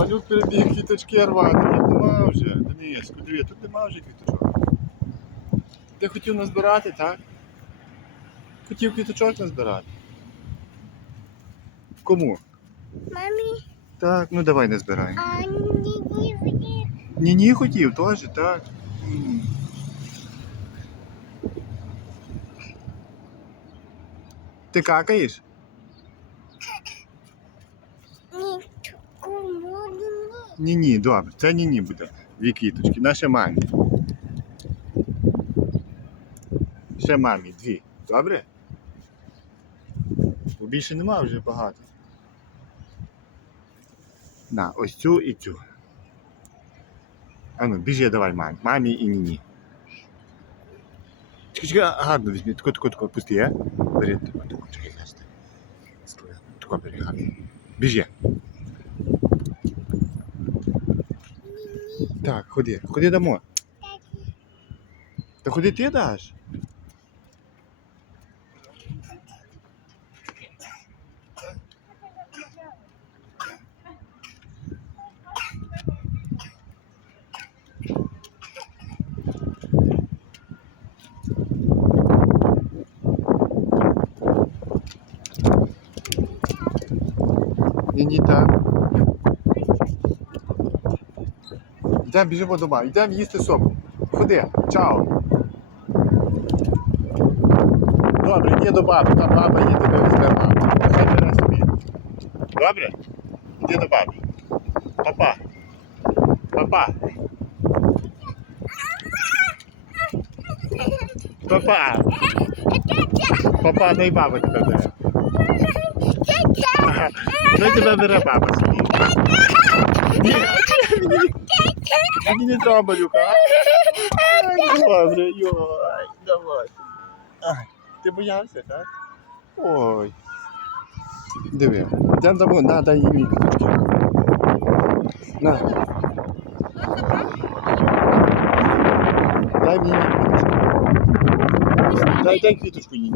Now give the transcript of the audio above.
Валюк перебіг квіточки рвати, їх нема вже. Денис, диви, тут нема вже квіточок. Ти хотів назбирати, так? Хотів квіточок назбирати. Кому? Мамі, Так, ну давай не збирай. а ні, ні, ні. Ні, ні, хотів, теж, так. Ти какаєш? Ні, ні, добре, це ні, ні буде. Дві квіточки, наша мамі. Ще мамі, дві. Добре? Бо більше нема вже багато. На, ось цю і цю. Ану, біжи давай мамі. Мамі і ні-ні. Чекай, чекай, гарно візьми. Тако, тако, тако, пусти, а? Бери, тако, тако, чекай. Стой, Тако бери, гарно. Біжи. Так, ходи, ходи дамо. Та ходи ти даш. Ні, ні, так. Йдемо, біжимо дома, йдемо їсти сопу. Ходи, чао. Добре, йди до баби, там баба є, тебе візьме бере собі. Добре? Йди до баби. Папа. Папа. Папа. Папа, дай баба тебе бере. Дай тебе бере баба собі. Ні, Мені не треба, малюка. Добре, йой, давай. Ай, ти боявся, так? Ой. Диви, йдемо дамо, на, дай їй. На. Дай мені квіточку. Дай, дай квіточку їй.